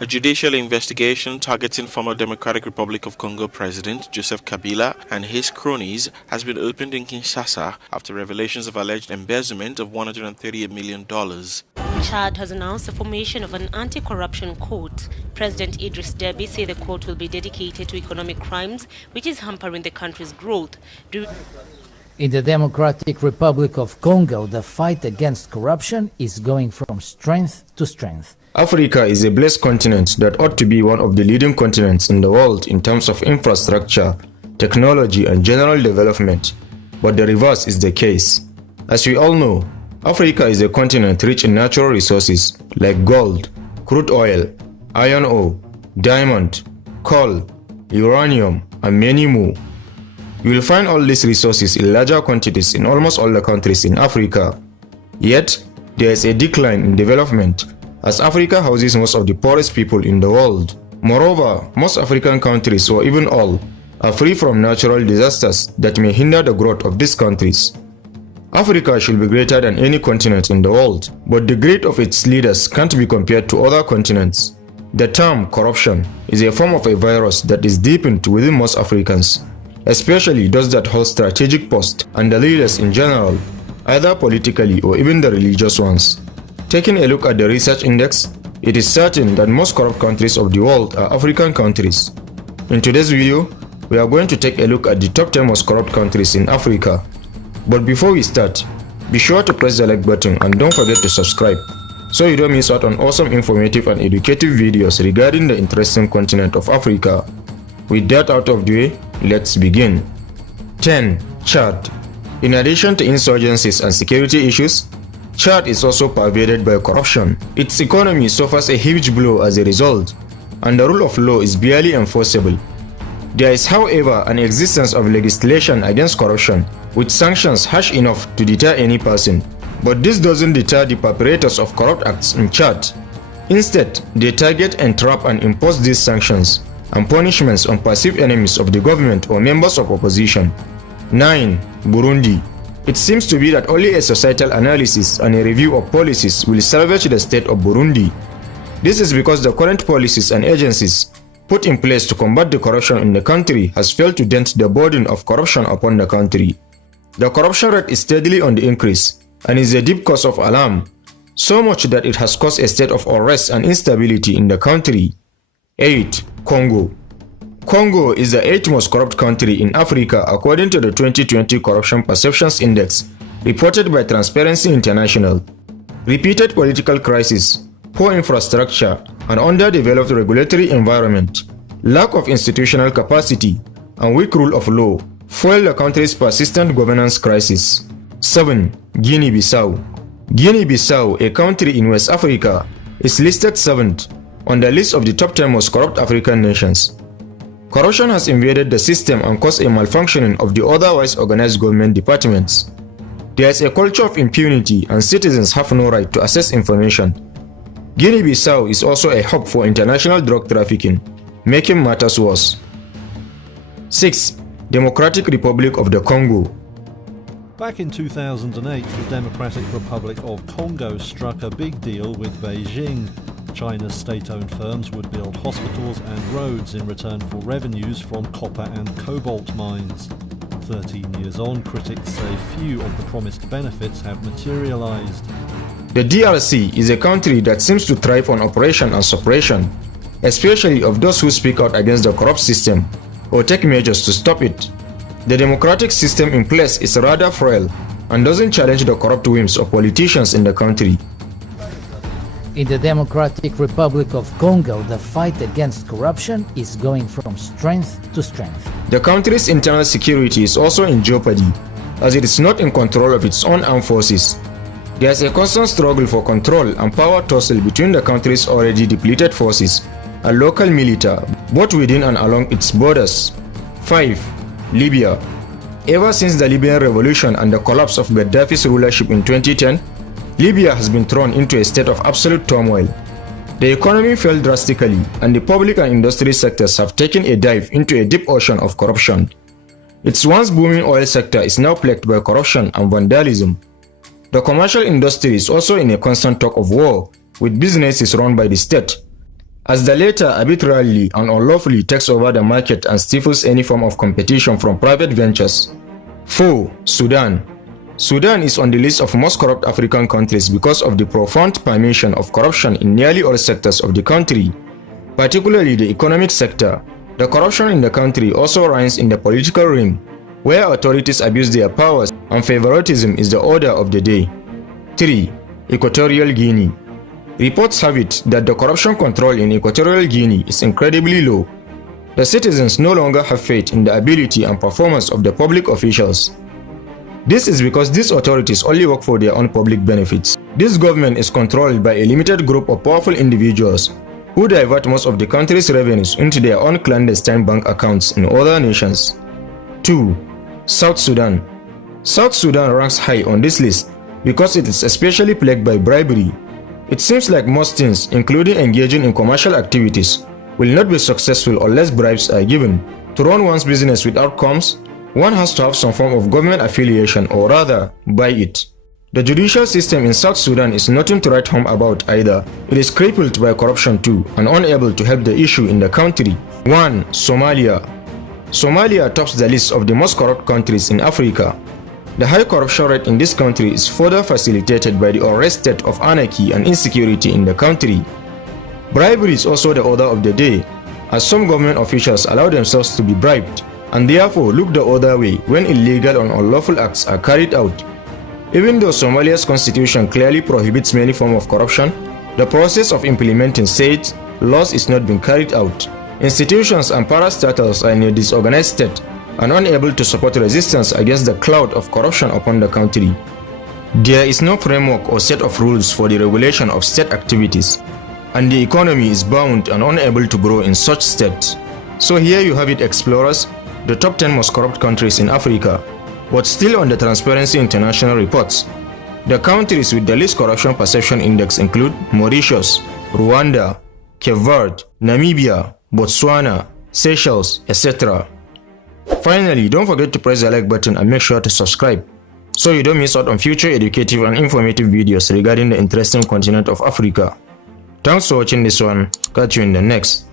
A judicial investigation targeting former Democratic Republic of Congo President Joseph Kabila and his cronies has been opened in Kinshasa after revelations of alleged embezzlement of $138 million. Chad has announced the formation of an anti-corruption court. President Idriss Deby said the court will be dedicated to economic crimes, which is hampering the country's growth. In the Democratic Republic of Congo, the fight against corruption is going from strength to strength. Africa is a blessed continent that ought to be one of the leading continents in the world in terms of infrastructure, technology, and general development. But the reverse is the case. As we all know, Africa is a continent rich in natural resources like gold, crude oil, iron ore, diamond, coal, uranium, and many more. You will find all these resources in larger quantities in almost all the countries in Africa. Yet, there is a decline in development as Africa houses most of the poorest people in the world. Moreover, most African countries, or even all, are free from natural disasters that may hinder the growth of these countries. Africa should be greater than any continent in the world, but the greed of its leaders can't be compared to other continents. The term corruption is a form of a virus that is deepened within most Africans, especially those that hold strategic posts and the leaders in general, either politically or even the religious ones. Taking a look at the research index, it is certain that most corrupt countries of the world are African countries. In today's video, we are going to take a look at the top 10 most corrupt countries in Africa. But before we start, be sure to press the like button and don't forget to subscribe, so you don't miss out on awesome informative and educative videos regarding the interesting continent of Africa. With that out of the way, let's begin. 10. Chad. In addition to insurgencies and security issues, Chad is also pervaded by corruption. Its economy suffers a huge blow as a result, and the rule of law is barely enforceable. There is, however, an existence of legislation against corruption, with sanctions harsh enough to deter any person. But this doesn't deter the perpetrators of corrupt acts in Chad. Instead, they target, entrap, and impose these sanctions and punishments on perceived enemies of the government or members of opposition. 9. Burundi. It seems to be that only a societal analysis and a review of policies will salvage the state of Burundi. This is because the current policies and agencies put in place to combat the corruption in the country has failed to dent the burden of corruption upon the country. The corruption rate is steadily on the increase and is a deep cause of alarm, so much that it has caused a state of unrest and instability in the country. 8. Congo. Congo is the 8th most corrupt country in Africa according to the 2020 Corruption Perceptions Index reported by Transparency International. Repeated political crises, poor infrastructure, an underdeveloped regulatory environment, lack of institutional capacity, and weak rule of law fuel the country's persistent governance crisis. 7. Guinea-Bissau. Guinea-Bissau, a country in West Africa, is listed 7th on the list of the top 10 most corrupt African nations. Corruption has invaded the system and caused a malfunctioning of the otherwise organized government departments. There is a culture of impunity and citizens have no right to access information. Guinea-Bissau is also a hub for international drug trafficking, making matters worse. 6. Democratic Republic of the Congo. Back in 2008, the Democratic Republic of Congo struck a big deal with Beijing. China's state-owned firms would build hospitals and roads in return for revenues from copper and cobalt mines. 13 years on, critics say few of the promised benefits have materialized. The DRC is a country that seems to thrive on oppression and suppression, especially of those who speak out against the corrupt system or take measures to stop it. The democratic system in place is rather frail and doesn't challenge the corrupt whims of politicians in the country. In the Democratic Republic of Congo, the fight against corruption is going from strength to strength. The country's internal security is also in jeopardy, as it is not in control of its own armed forces. There is a constant struggle for control and power tussle between the country's already depleted forces and local militia, both within and along its borders. 5. Libya. Ever since the Libyan revolution and the collapse of Gaddafi's rulership in 2010, Libya has been thrown into a state of absolute turmoil. The economy fell drastically, and the public and industry sectors have taken a dive into a deep ocean of corruption. Its once booming oil sector is now plagued by corruption and vandalism. The commercial industry is also in a constant talk of war, with businesses run by the state. as the latter arbitrarily and unlawfully takes over the market and stifles any form of competition from private ventures. 4. Sudan. Sudan is on the list of most corrupt African countries because of the profound permeation of corruption in nearly all sectors of the country, particularly the economic sector. The corruption in the country also reigns in the political realm, where authorities abuse their powers and favoritism is the order of the day. 3. Equatorial Guinea. Reports have it that the corruption control in Equatorial Guinea is incredibly low. The citizens no longer have faith in the ability and performance of the public officials. This is because these authorities only work for their own public benefits. This government is controlled by a limited group of powerful individuals who divert most of the country's revenues into their own clandestine bank accounts in other nations. 2. South Sudan. South Sudan ranks high on this list because it is especially plagued by bribery. It seems like most things, including engaging in commercial activities, will not be successful unless bribes are given. To run one's business with outcomes, one has to have some form of government affiliation, or rather, buy it. The judicial system in South Sudan is nothing to write home about either. It is crippled by corruption too, and unable to help the issue in the country. 1. Somalia. Somalia tops the list of the most corrupt countries in Africa. The high corruption rate in this country is further facilitated by the unrest state of anarchy and insecurity in the country. Bribery is also the order of the day, as some government officials allow themselves to be bribed, and therefore look the other way when illegal and unlawful acts are carried out. Even though Somalia's constitution clearly prohibits many forms of corruption, the process of implementing said laws is not being carried out. Institutions and parastatals are in a disorganized state and unable to support resistance against the cloud of corruption upon the country. There is no framework or set of rules for the regulation of state activities, and the economy is bound and unable to grow in such state. So here you have it, explorers, the top 10 most corrupt countries in Africa. But still on the Transparency International reports, the countries with the least corruption perception index include Mauritius, Rwanda, Cape Verde, Namibia, Botswana, Seychelles, etc. Finally, don't forget to press the like button and make sure to subscribe so you don't miss out on future educative and informative videos regarding the interesting continent of Africa. Thanks for watching this one. Catch you in the next.